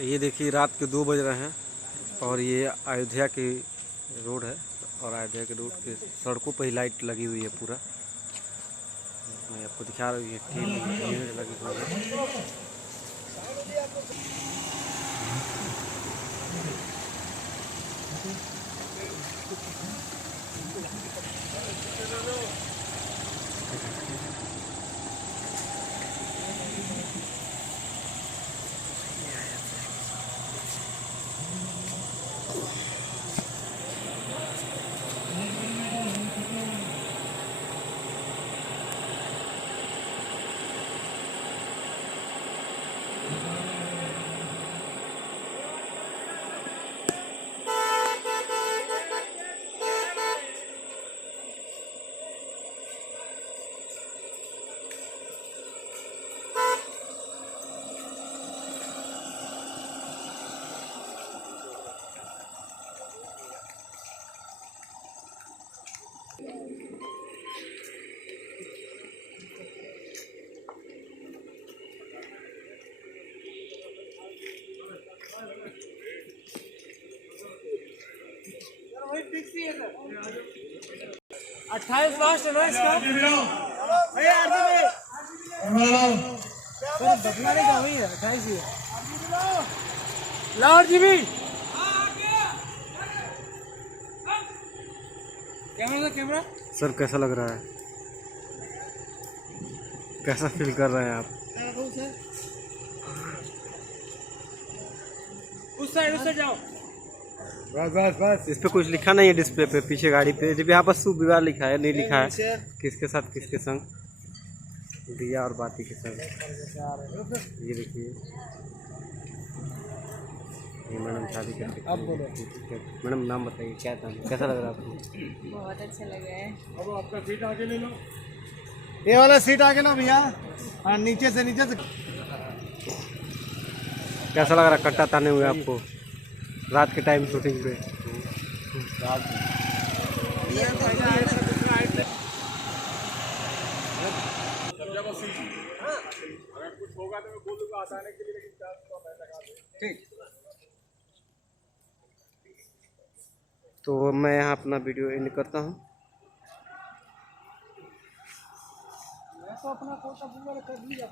ये देखिए रात के 2 बज रहे हैं और ये अयोध्या की रोड है और अयोध्या के रोड के सड़कों पर ही लाइट लगी हुई है पूरा। मैं आपको दिखा रही हूँ भीड़ लगी हुई है। अट्ठाईस लास्ट है ना इसका बदला नहीं कमी है 28 ही लाहौर जी भी कैमरा सर कैसा लग रहा है, कैसा फील कर रहे हैं आप? उस साइड जाओ। बस इस पे कुछ लिखा नहीं है डिस्प्ले पे, पीछे गाड़ी पे जब यहाँ पर शुभ विवाह लिखा है, नहीं लिखा है किसके साथ किसके संग, दिया और बाती के संग। ये देखिए ये मैडम शादी करके। अब बोलो मैडम नाम बताइए, क्या था, कैसा लग रहा है आपको? बहुत अच्छा लगा है। अब आपका सीट आगे ले लो, ये वाला सीट आगे लो भैया। हाँ नीचे से कैसा लग रहा है कट्टा ताने हुए आपको रात के टाइम शूटिंग पे? अगर कुछ होगा तो मैं बोलूँगा आसाने के लिए, लेकिन 400 मैं लगा दूँ। ठीक। तो मैं यहाँ अपना वीडियो एंड करता हूँ। मैं तो अपना कोटा पूरा कर लिया।